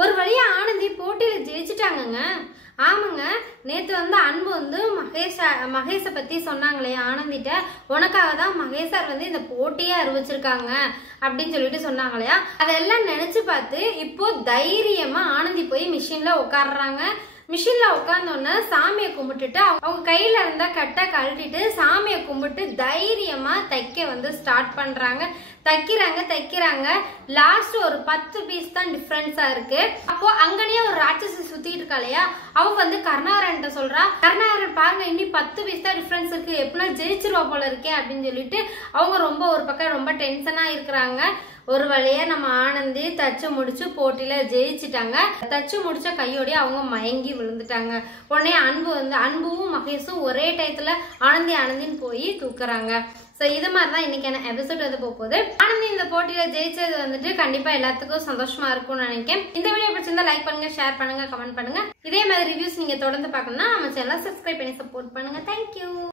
ஒரு வழியா ஆனந்தி போட்டியில ஜெயிச்சிட்டாங்கங்க. ஆமாங்க, நேத்து அன்பு மகேஷை பத்தி சொன்னாங்களே ஆனந்திட்ட, உனக்காக தான் மகேஷ் சார் இந்த போட்டியே அறிவிச்சிருக்காங்க அப்படின்னு சொல்லிட்டு சொன்னாங்களையா. அதெல்லாம் நினைச்சு பார்த்து இப்போ தைரியமா ஆனந்தி போய் மிஷின்ல உட்காடுறாங்க. மிஷின்ல உட்கார்ந்தோன்னு சாமியை கும்பிட்டுட்டு அவங்க கையில இருந்த கட்டை கழட்டிட்டு சாமியை கும்பிட்டு தைரியமா தைக்க ஸ்டார்ட் பண்றாங்க. தைக்கிறாங்க. லாஸ்ட் ஒரு 10 பீஸ் தான் டிஃபரன்ஸா இருக்கு. அப்போ அங்கனே ஒரு ராட்சசி சுத்திட்டு இருக்கா இல்லையா, அவ கருணாகரன்ட்ட சொல்றா, கருணாகரன் பாருங்க இன்னி 10 பீஸ் தான் டிஃபரன்ஸ் இருக்கு, எப்படின்னா ஜெயிச்சிருவா போல இருக்கே அப்படின்னு சொல்லிட்டு அவங்க ஒரு பக்கம் ரொம்ப டென்ஷனா இருக்கிறாங்க. ஒரு வழியா நம்ம ஆனந்தி தச்சு முடிச்சு போட்டியில ஜெயிச்சிட்டாங்க. தச்சு முடிச்ச கையோடய அவங்க மயங்கி விழுந்துட்டாங்க. உடனே அன்பும் மகேஷும் ஒரே டயத்துல ஆனந்தின்னு போய் தூக்குறாங்க. சோ இது மாதிரிதான் இன்னைக்கான எபிசோட் போகுது. ஆனந்தி இந்த போட்டியில ஜெயிச்சது கண்டிப்பா எல்லாத்துக்கும் சந்தோஷமா இருக்கும்னு நினைக்கிறேன். இந்த வீடியோ பிடிச்சிருந்தா லைக் பண்ணுங்க, ஷேர் பண்ணுங்க, கமெண்ட் பண்ணுங்க. இதே மாதிரி ரிவ்யூஸ் நீங்க தொடர்ந்து பார்க்கணும்னா நம்ம சேனலை சப்ஸ்கிரைப் பண்ணி சப்போர்ட் பண்ணுங்க. தேங்க்யூ.